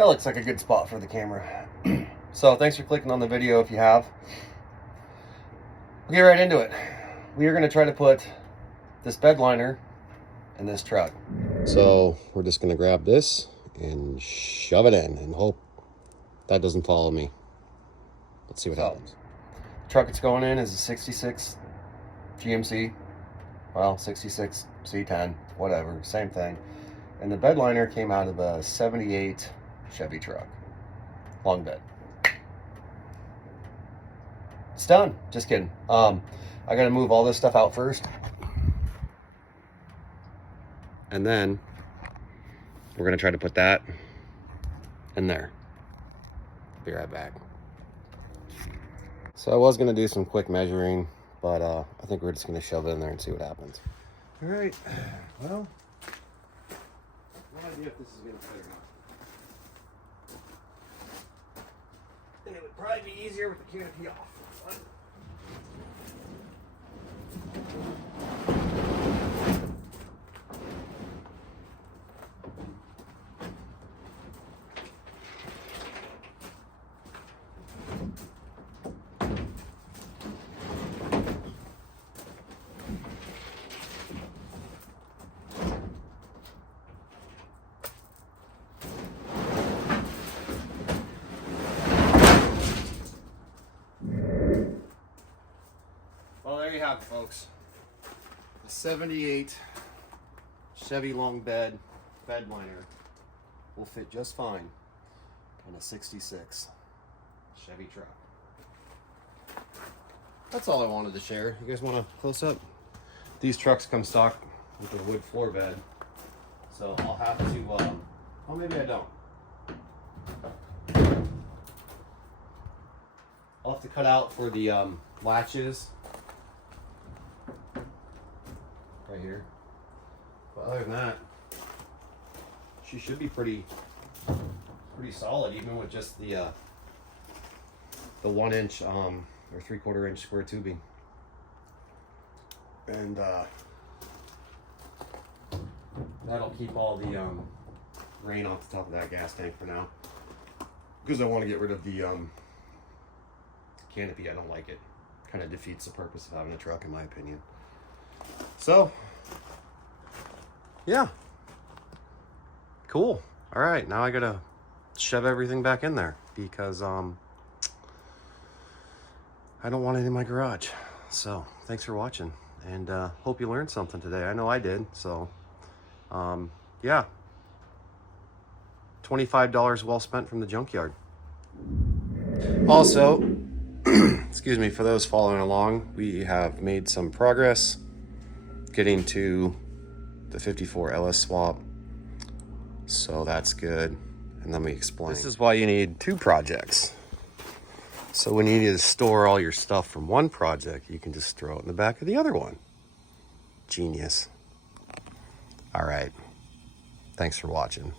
That looks like a good spot for the camera. So thanks for clicking on the video if you have. We'll get right into it. We are going to try to put this bed liner in this truck. So we're just going to grab this and shove it in and hope that doesn't follow me. Let's see what happens. The truck it's going in is a 66 GMC. Well, 66 C10, whatever, same thing. And the bed liner came out of a 78 Chevy Truck. Long bed. It's done. Just kidding. I got to move all this stuff out first. And then we're going to try to put that in there. Be right back. So I was going to do some quick measuring, but I think we're just going to shove it in there and see what happens. All right. Well, no idea if this is going to fit or not. And it would probably be easier with the canopy off. Well, there you have it, folks. The 78 Chevy long bed liner will fit just fine in a 66 Chevy Truck. That's all I wanted to share. You guys want a close up? These trucks come stock with a wood floor bed, so I'll have to. Oh, maybe I don't. I'll have to cut out for the latches. Right here. But other than that, she should be pretty solid, even with just the 1 inch or 3/4 inch square tubing. And that'll keep all the rain off the top of that gas tank for now, because I want to get rid of the canopy. I don't like it. Kind of defeats the purpose of having a truck, in my opinion. So, yeah. Cool. All right, now I gotta shove everything back in there because I don't want it in my garage. So, thanks for watching, and hope you learned something today. I know I did. So, yeah. $25 well spent from the junkyard. Also, excuse me, for those following along, we have made some progress getting to the 54 LS swap, so that's good. And let me explain. This is why you need 2 projects. So when you need to store all your stuff from one project, you can just throw it in the back of the other one. Genius. All right, thanks for watching.